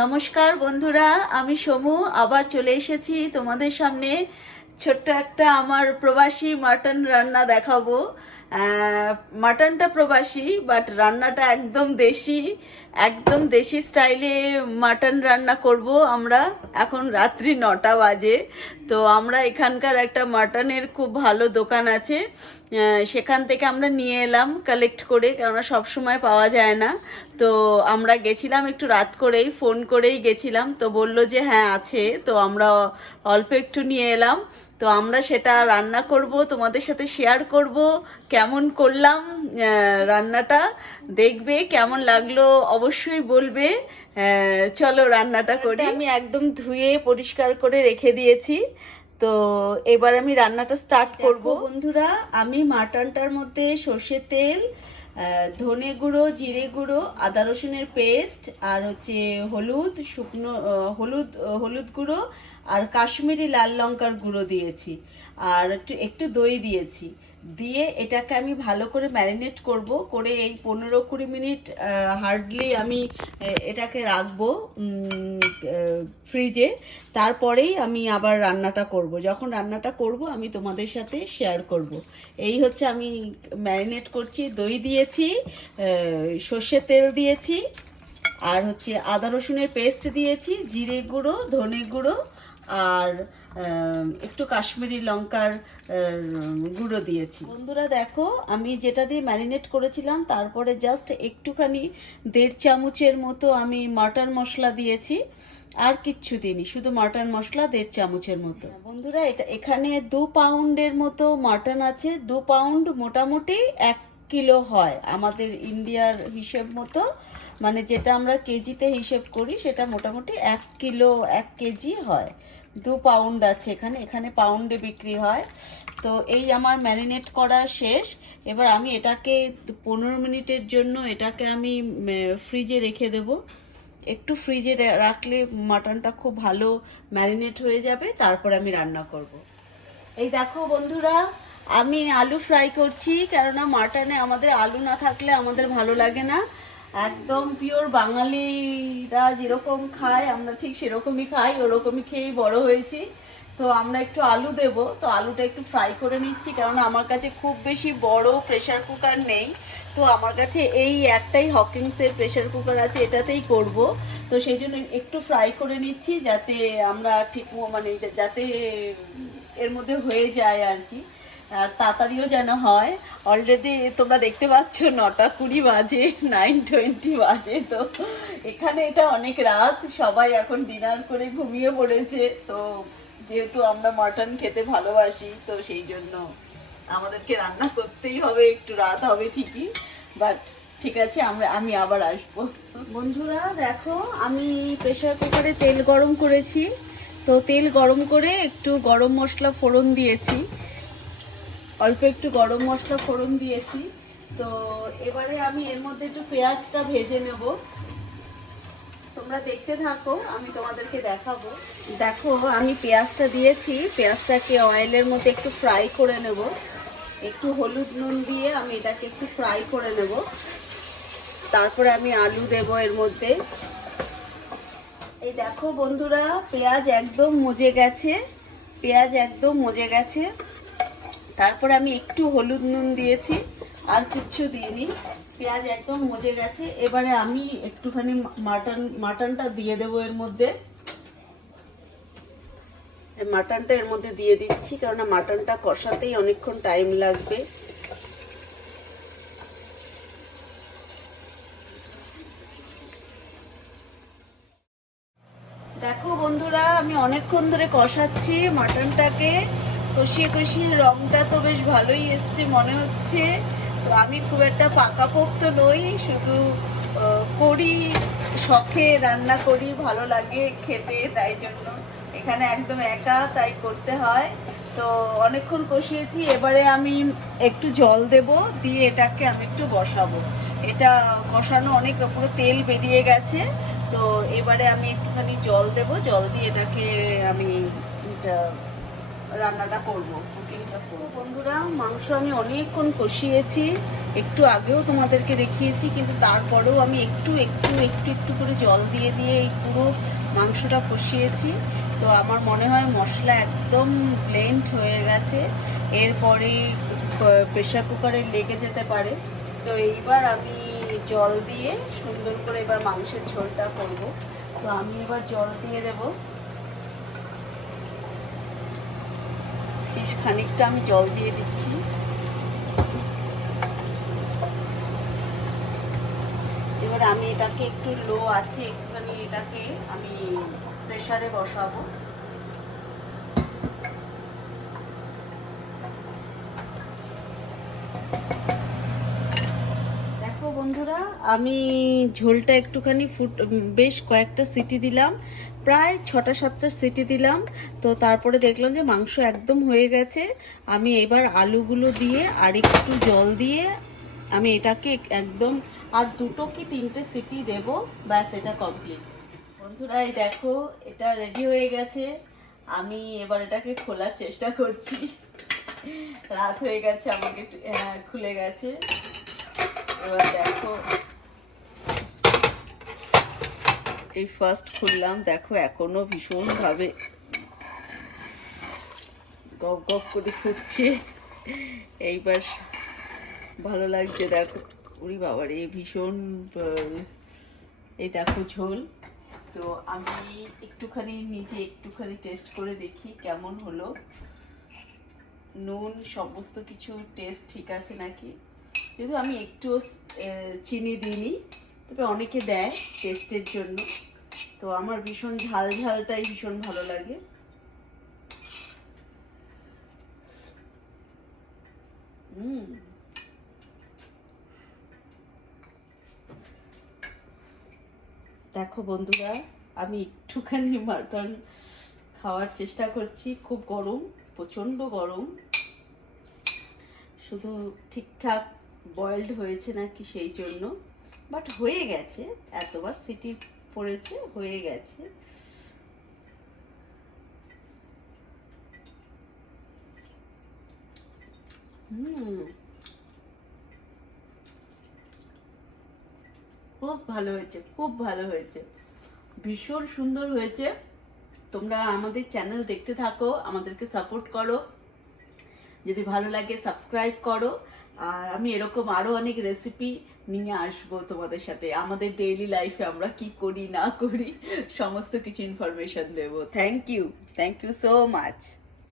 নমস্কার বন্ধুরা, আমি সমু আবার চলে এসেছি তোমাদের সামনে। ছোট্ট একটা আমার প্রবাসী মাটন রান্না দেখাবো। মাটনটা প্রবাসী, বাট রান্নাটা একদম দেশি স্টাইলে মাটন রান্না করব আমরা। এখন রাত্রি 9টা বাজে। তো আমরা এখানকার একটা মাটনের খুব ভালো দোকান আছে, সেখান থেকে আমরা নিয়ে এলাম কালেক্ট করে, কেননা সব সময় পাওয়া যায় না। তো আমরা গেছিলাম একটু রাত করেই, ফোন করেই গেছিলাম, তো বলল যে হ্যাঁ আছে। তো আমরা অল্প একটু নিয়ে এলাম। তো আমরা সেটা রান্না করব, তোমাদের সাথে শেয়ার করব কেমন করলাম রান্নাটা। দেখবে কেমন লাগলো অবশ্যই বলবে। চলো রান্নাটা করি। আমি একদম ধুয়ে পরিষ্কার করে রেখে দিয়েছি। তো এবার আমি রান্নাটা স্টার্ট করব। বন্ধুরা, আমি মাটনটার মধ্যে সর্ষের তেল, ধনে গুঁড়ো, জিরে গুঁড়ো, আদা রসুনের পেস্ট, আর হচ্ছে হলুদ, শুকনো হলুদ গুঁড়ো, আর কাশ্মীরি লাল লঙ্কার গুঁড়ো দিয়েছি, আর একটু দই দিয়েছি। দিয়ে এটাকে আমি ভালো করে ম্যারিনেট করব, করে এই 15-20 মিনিট হার্ডলি আমি এটাকে রাখবো ফ্রিজে। তারপরেই আমি আবার রান্নাটা করব। যখন রান্নাটা করব আমি তোমাদের সাথে শেয়ার করব। এই হচ্ছে আমি ম্যারিনেট করছি। দই দিয়েছি, সর্ষের তেল দিয়েছি, আর হচ্ছে আদা রসুনের পেস্ট দিয়েছি, জিরে গুঁড়ো, ধনে গুঁড়ো, আর একটু কাশ্মীরি লঙ্কার গুঁড়ো দিয়েছি। বন্ধুরা দেখো, আমি যেটা দিয়ে ম্যারিনেট করেছিলাম তারপরে জাস্ট একটুখানি 1.5 চামচের মতো আমি মাটন মশলা দিয়েছি, আর কিচ্ছু দিইনি, শুধু মাটন মশলা 1.5 চামচের মতো। বন্ধুরা, এখানে 2 পাউন্ডের মতো মাটন আছে। 2 পাউন্ড মোটামুটি 1 কিলো হয় আমাদের ইন্ডিয়ার হিসেব মতো, মানে যেটা আমরা কেজিতে হিসেব করি সেটা মোটামুটি 1 কিলো 1 কেজি হয়। 2 পাউন্ড আছে এখানে পাউন্ডে বিক্রি হয়। তো এই আমার ম্যারিনেট করা শেষ। এবার আমি এটাকে 15 মিনিটের জন্য এটাকে আমি ফ্রিজে রেখে দেব। একটু ফ্রিজে রাখলে মাটনটা খুব ভালো ম্যারিনেট হয়ে যাবে, তারপর আমি রান্না করব। এই দেখো বন্ধুরা, আমি আলু ফ্রাই করছি, কেননা মাটনে আমাদের আলু না থাকলে আমাদের ভালো লাগে না। একদম পিওর বাঙালিরা যেরকম খায় আমরা ঠিক সেরকমই খাই, ওরকমই খেয়েই বড় হয়েছি। তো আমরা একটু আলু দেব, তো আলুটা একটু ফ্রাই করে নিচ্ছি, কেননা আমার কাছে খুব বেশি বড় প্রেসার কুকার নেই। তো আমার কাছে এই একটাই হকিংসের প্রেসার কুকার আছে, এটাতেই করব। তো সেই জন্য একটু ফ্রাই করে নিচ্ছি, যাতে আমরা ঠিক মানে যাতে এর মধ্যে হয়ে যায় আর কি, আর তাড়াতাড়িও যেন হয়। অলরেডি তোমরা দেখতে পাচ্ছ 9:20 বাজে, 9:20 বাজে। তো এখানে এটা অনেক রাত, সবাই এখন ডিনার করে ঘুমিয়ে পড়েছে। তো যেহেতু আমরা মাটন খেতে ভালোবাসি, তো সেই জন্য আমাদেরকে রান্না করতেই হবে। একটু রাত হবে ঠিকই, বাট ঠিক আছে, আমি আবার আসবো। বন্ধুরা দেখো, আমি প্রেসার কুকারে তেল গরম করেছি। তো তেল গরম করে একটু গরম মশলা ফোড়ন দিয়েছি, অল্প একটু গরম মশলা ফোড়ন দিয়েছি। তো এবারে আমি এর মধ্যে একটু পেঁয়াজটা ভেজে নেব। তোমরা দেখতে থাকো, আমি তোমাদেরকে দেখাবো। দেখো, আমি পেঁয়াজটা দিয়েছি, পেঁয়াজটাকে অয়েলের মধ্যে একটু ফ্রাই করে নেব। একটু হলুদ নুন দিয়ে আমি এটাকে একটু ফ্রাই করে নেব। তারপরে আমি আলু দেব এর মধ্যে। এই দেখো বন্ধুরা, পেঁয়াজ একদম মজে গেছে। তারপরে আমি একটু হলুদ নুন দিয়েছি, আর কিচ্ছু দিইনি। পেঁয়াজ একদম মজে গেছে। এবারে আমি একটুখানি মাটনটা দিয়ে দেবো এর মধ্যে। মাটনটা এর মধ্যে দিয়ে দিচ্ছি, কারণ মাটনটা কষাতেই অনেকক্ষণ টাইম লাগবে। দেখো বন্ধুরা, আমি অনেকক্ষণ ধরে কষাচ্ছি মাটনটাকে। কষিয়ে রংটা তো বেশ ভালোই এসছে মনে হচ্ছে। তো আমি খুব একটা পাকাপোক্ত নই, শুধু করি, শখে রান্না করি, ভালো লাগে খেতে, তাই জন্য এখানে একদম একা, তাই করতে হয়। তো অনেকক্ষণ কষিয়েছি। এবারে আমি একটু জল দেব, দিয়ে এটাকে আমি একটু বসাবো। এটা কষানো অনেক, পুরো তেল বেরিয়ে গেছে। তো এবারে আমি একটুখানি জল দেব, জল দিয়ে এটাকে আমি রান্নাটা করব, কুকিংটা করব। বন্ধুরা, মাংস আমি অনেকক্ষণ কষিয়েছি, একটু আগেও তোমাদেরকে দেখিয়েছি, কিন্তু তারপরেও আমি একটু একটু একটু একটু করে জল দিয়ে দিয়ে এই পুরো মাংসটা কষিয়েছি। তো আমার মনে হয় মশলা একদম ব্লেন্ড হয়ে গেছে, এরপরে প্রেশার কুকারে লেগে যেতে পারে। তো এইবার আমি জল দিয়ে সুন্দর করে এবার মাংসের ঝোলটা করব। তো আমি এবার জল দিয়ে দেবো, বেশ খানিকটা আমি জল দিয়ে দিচ্ছি। এবার আমি এটাকে একটু লো আছে, একটুখানি এটাকে আমি প্রেসারে বসাবো। দেখো বন্ধুরা, আমি ঝোলটা একটুখানি বেশ কয়েকটা সিটি দিলাম, প্রায় 6-7টা সিটি দিলাম। তো তারপরে দেখলাম যে মাংস একদম হয়ে গেছে। আমি এবার আলুগুলো দিয়ে আর একটু জল দিয়ে আমি এটাকে একদম আর 2 কি 3টে সিটি দেব, ব্যাস এটা কমপ্লিট। বন্ধুরা, এই দেখো এটা রেডি হয়ে গেছে। আমি এবার এটাকে খোলার চেষ্টা করছি। রাত হয়ে গেছে, আমাকে খুলে গেছে। এবার দেখো, এই ফার্স্ট খুললাম, দেখো এখনো ভীষণভাবে গপ গপ করে ফুটছে। এইবার ভালো লাগছে, দেখো উরি বাবারে ভীষণ। এই দেখো ঝোল। তো আমি একটুখানি নিজে একটুখানি টেস্ট করে দেখি কেমন হলো, নুন সমস্ত কিছু টেস্ট ঠিক আছে নাকি। যেহেতু আমি একটু চিনি দিইনি, তবে অনেকে দেয় টেস্টের জন্য। তো আমার ভীষণ ঝাল ঝালটাই ভীষণ ভালো লাগে। দেখো বন্ধুরা, আমি একটুখানি মাটন খাওয়ার চেষ্টা করছি। খুব গরম, প্রচণ্ড গরম, শুধু ঠিকঠাক বয়েলড হয়েছে নাকি সেই জন্য, বাট হয়ে গেছে, এতবার সিটি পড়েছে, হয়ে গেছে। খুব ভালো হয়েছে, খুব ভালো হয়েছে, ভীষণ সুন্দর হয়েছে। তোমরা আমাদের চ্যানেল দেখতে থাকো, আমাদেরকে সাপোর্ট করো, যদি ভালো লাগে সাবস্ক্রাইব করো। আর আমি এরকম আরো অনেক রেসিপি নিয়ে আসবো তোমাদের সাথে, আমাদের ডেইলি লাইফে আমরা কি করি না করি সমস্ত কিছু ইনফরমেশন দেবো। Thank you so much.